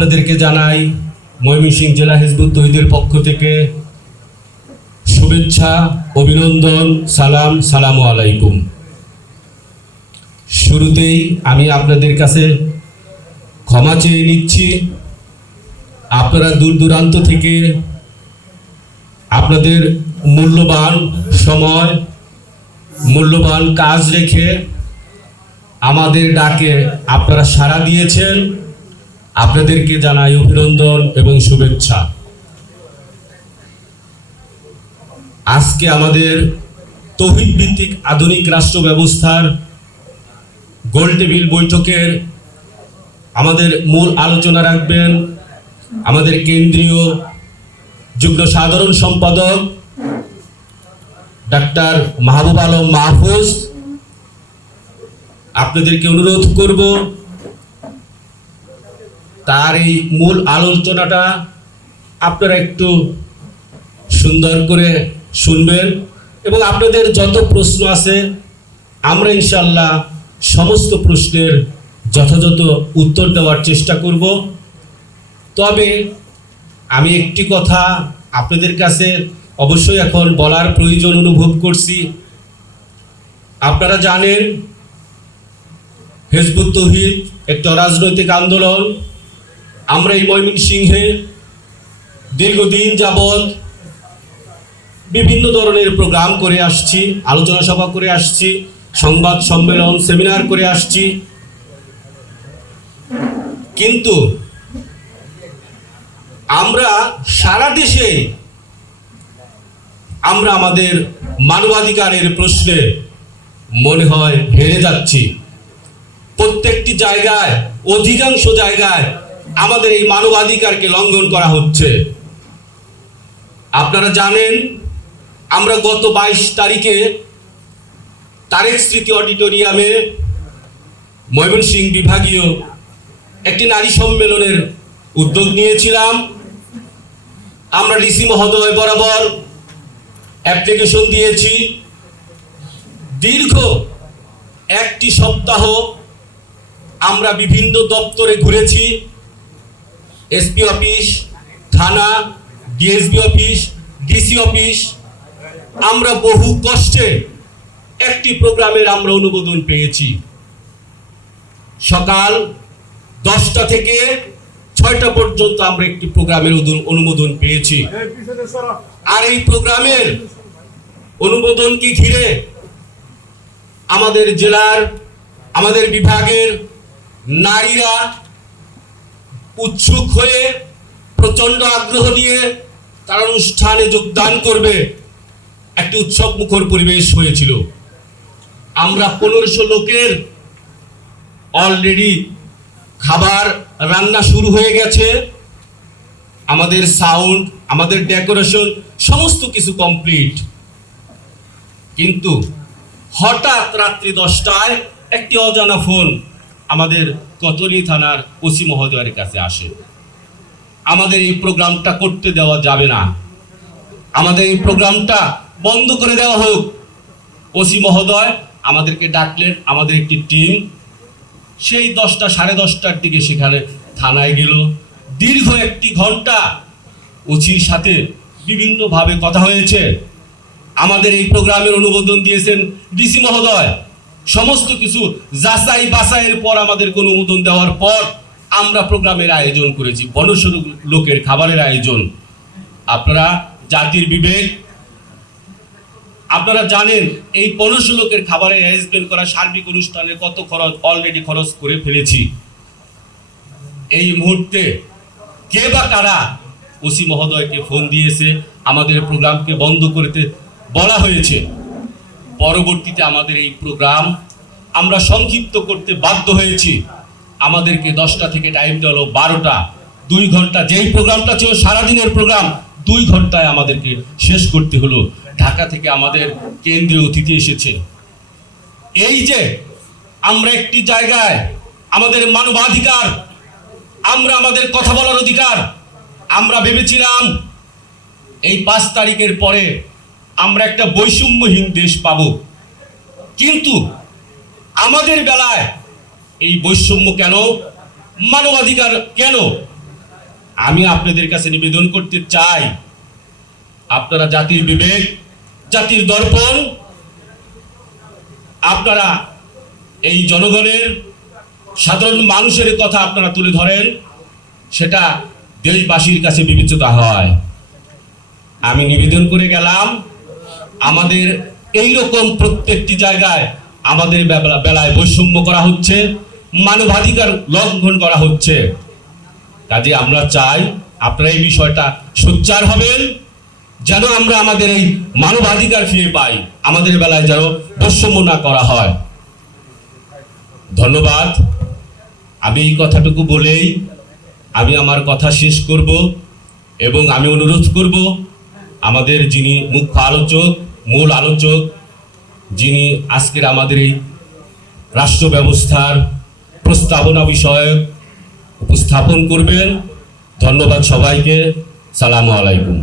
আপনাদেরকে জানাই ময়মনসিংহ জেলা হিজবুত তহিদের পক্ষ থেকে শুভেচ্ছা, অভিনন্দন, সালাম, সালামু আলাইকুম। শুরুতেই আমি আপনাদের কাছে ক্ষমা চেয়ে নিচ্ছি। আপনারা দূর দূরান্ত থেকে আপনাদের মূল্যবান সময়, মূল্যবান কাজ রেখে আমাদের ডাকে আপনারা সাড়া দিয়েছেন। আপনাদেরকে জানাই অভিনন্দন এবং শুভেচ্ছা। আজকে আমাদের তহিদ ভিত্তিক আধুনিক রাষ্ট্র ব্যবস্থার গোল টেবিল বৈঠকের আমাদের মূল আলোচনা রাখবেন আমাদের কেন্দ্রীয় যুগ্ম সাধারণ সম্পাদক ডাক্তার মাহবুব আলম মাহফুজ। আপনাদেরকে অনুরোধ করব তার এই মূল আলোচনাটা আপনারা একটু সুন্দর করে শুনবেন এবং আপনাদের যত প্রশ্ন আছে, আমরা ইনশাল্লাহ সমস্ত প্রশ্নের যথাযথ উত্তর দেওয়ার চেষ্টা করব। তবে আমি একটি কথা আপনাদের কাছে অবশ্যই এখন বলার প্রয়োজন অনুভব করছি। আপনারা জানেন, হেজবুত তহিদ একটি রাজনৈতিক আন্দোলন। আমরা এই ময়মনসিংহে দীর্ঘদিন যাবৎ বিভিন্ন ধরনের প্রোগ্রাম করে আসছি, আলোচনা সভা করে আসছি, সংবাদ সম্মেলন, সেমিনার করে আসছি। কিন্তু আমরা সারা দেশে আমরা আমাদের মানবাধিকারের প্রশ্নে মনে হয় হেরে যাচ্ছি। প্রত্যেকটি জায়গায়, অধিকাংশ জায়গায় আমাদের এই মানবাধিকারকে লঙ্ঘন করা হচ্ছে। আপনারা জানেন, আমরা গত বাইশ তারিখে তারেক স্মৃতি অডিটোরিয়ামে ময়মনসিংহ বিভাগীয় একটি নারী সম্মেলনের উদ্যোগ নিয়েছিলাম। আমরা ডিসি মহোদয় বরাবর অ্যাপ্লিকেশন দিয়েছি। দীর্ঘ একটি সপ্তাহ আমরা বিভিন্ন দপ্তরে ঘুরেছি। এসপি অফিস, থানা, ডিএসপি অফিস, ডিসি অফিস। আমরা বহু কষ্টে একটি প্রোগ্রামের আমরা অনুমোদন পেয়েছি। সকাল দশটা থেকে ছয়টা পর্যন্ত আমরা একটি প্রোগ্রামের অনুমোদন পেয়েছি। আর এই প্রোগ্রামের অনুমোদনকে ঘিরে আমাদের জেলার, আমাদের বিভাগের নারীরা উৎসুক হয়ে প্রচণ্ড আগ্রহ নিয়ে তারা অনুষ্ঠানে যোগদান করবে। একটি উৎসব মুখর পরিবেশ হয়েছিল। আমরা পনেরোশো লোকের অলরেডি খাবার রান্না শুরু হয়ে গেছে। আমাদের সাউন্ড আমাদের ডেকোরেশন সমস্ত কিছু কমপ্লিট কিন্তু হঠাৎ রাত্রি দশটায় একটি অজানা ফোন আমাদের কতলি থানার ওসি মহোদয়ের কাছে আসে। আমাদের এই প্রোগ্রামটা করতে দেওয়া যাবে না। আমাদের এই প্রোগ্রামটা বন্ধ করে দেওয়া হোক। ওসি মহোদয় আমাদেরকে ডাকলেন, আমাদের একটি টিম। সেই দশটা, সাড়ে দশটার দিকে সেখানে থানায় গেল। দীর্ঘ একটি ঘণ্টা ওসির সাথে বিভিন্নভাবে কথা হয়েছে। আমাদের এই প্রোগ্রামের অনুমোদন দিয়েছেন ডিসি মহোদয়। সমস্ত কিছু যাচাই বাছাইয়ের পর আমাদের অনুমোদন দেওয়ার পর আমরা প্রোগ্রামের আয়োজন করেছি। বনস্বর লোকের খাবারের আয়োজন। আপনারা জাতির বিবেক, আপনারা জানেন এই পনেরোশো লোকের খাবারের অ্যারেঞ্জমেন্ট করা সার্বিক অনুষ্ঠানে কত খরচ অলরেডি খরচ করে ফেলেছি। এই মুহূর্তে কে বা কারা ওসি মহোদয়কে ফোন দিয়েছে, আমাদের প্রোগ্রামকে বন্ধ করতে বলা হয়েছে। পরবর্তীতে আমাদের এই প্রোগ্রাম আমরা সংক্ষিপ্ত করতে বাধ্য হয়েছি। আমাদেরকে দশটা থেকে টাইম দেওয়া বারোটা। দুই ঘণ্টা যেই প্রোগ্রামটা ছিল সারাদিনের প্রোগ্রাম, দুই ঘন্টায় আমাদেরকে শেষ করতে হলো। ঢাকা থেকে আমাদের কেন্দ্রীয় অতিথি এসেছে। এই যে আমরা একটি জায়গায় আমাদের মানবাধিকার, আমরা আমাদের কথা বলার অধিকার, আমরা ভেবেছিলাম এই পাঁচ তারিখের পরে আমরা একটা বৈষম্যহীন দেশ পাব। কিন্তু আমাদের বেলায় এই বৈষম্য কেন? মানবাধিকার কেন? আমি আপনাদের কাছে নিবেদন করতে চাই। আপনারা জাতির বিবেক, জাতির দর্পণ, আপনারা এই জনগণের সাধারণ মানুষের কথা আপনারা তুলে ধরেন, সেটা দেশবাসীর কাছে বিবেচিত হয়। আমি নিবেদন করে গেলাম আমাদের এই রকম প্রত্যেকটি জায়গায় আমাদের বেলায় বৈষম্য করা হচ্ছে, মানবাধিকার লঙ্ঘন করা হচ্ছে। কাজে আমরা চাই আপনারা এই বিষয়টা সোচ্চার হবেন, যেন আমরা আমাদের এই মানবাধিকার ফিরে পাই, আমাদের বেলায় যেন বৈষম্য না করা হয়। ধন্যবাদ। আমি এই কথাটুকু বলেই আমি আমার কথা শেষ করব এবং আমি অনুরোধ করব আমাদের যিনি মুখ্য আলোচক মূল আলোচক যিনি আজকের আমাদের এই রাষ্ট্র ব্যবস্থার প্রস্তাবনা বিষয়ে উপস্থাপন করবেন। ধন্যবাদ সবাইকে। সালামু আলাইকুম।